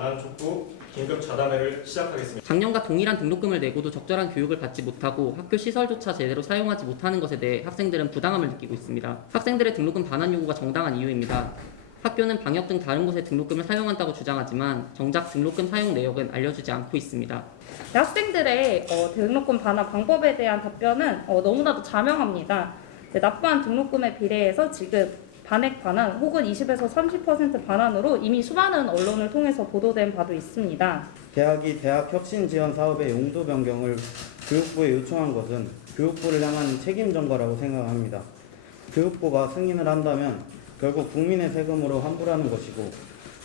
관한 촉구 긴급 자담회를 시작하겠습니다. 작년과 동일한 등록금을 내고도 적절한 교육을 받지 못하고 학교 시설조차 제대로 사용하지 못하는 것에 대해 학생들은 부당함을 느끼고 있습니다. 학생들의 등록금 반환 요구가 정당한 이유입니다. 학교는 방역 등 다른 곳에 등록금을 사용한다고 주장하지만 정작 등록금 사용 내역은 알려주지 않고 있습니다. 네, 학생들의 어, 등록금 반환 방법에 대한 답변은 어, 너무나도 자명합니다. 네, 납부한 등록금에 비례해서 지급, 반액 반환 혹은 20에서 30% 반환으로 이미 수많은 언론을 통해서 보도된 바도 있습니다. 대학이 대학 혁신 지원 사업의 용도 변경을 교육부에 요청한 것은 교육부를 향한 책임 전가라고 생각합니다. 교육부가 승인을 한다면 결국 국민의 세금으로 환불하는 것이고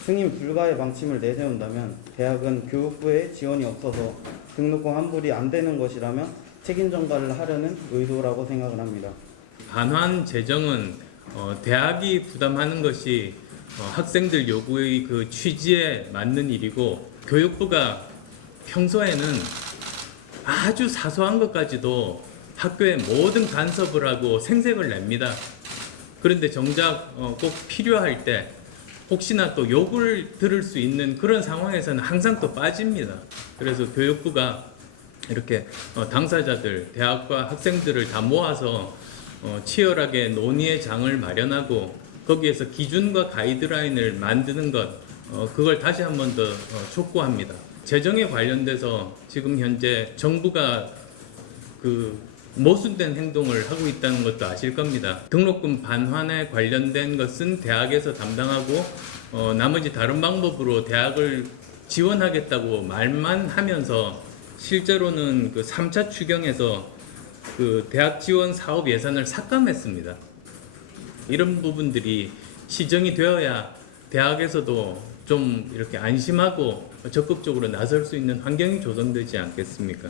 승인 불가의 방침을 내세운다면 대학은 교육부의 지원이 없어서 등록금 환불이 안 되는 것이라면 책임 전가를 하려는 의도라고 생각을 합니다. 반환 재정은 어, 대학이 부담하는 것이 어, 학생들 요구의 그 취지에 맞는 일이고 교육부가 평소에는 아주 사소한 것까지도 학교에 모든 간섭을 하고 생색을 냅니다. 그런데 정작 어, 꼭 필요할 때 혹시나 또 욕을 들을 수 있는 그런 상황에서는 항상 또 빠집니다. 그래서 교육부가 이렇게 어, 당사자들, 대학과 학생들을 다 모아서 어, 치열하게 논의의 장을 마련하고 거기에서 기준과 가이드라인을 만드는 것, 어, 그걸 다시 한 번더 어, 촉구합니다. 재정에 관련돼서 지금 현재 정부가 그 모순된 행동을 하고 있다는 것도 아실 겁니다. 등록금 반환에 관련된 것은 대학에서 담당하고 어, 나머지 다른 방법으로 대학을 지원하겠다고 말만 하면서 실제로는 그 3차 추경에서 그 대학 지원 사업 예산을 삭감했습니다. 이런 부분들이 시정이 되어야 대학에서도 좀 이렇게 안심하고 적극적으로 나설 수 있는 환경이 조성되지 않겠습니까?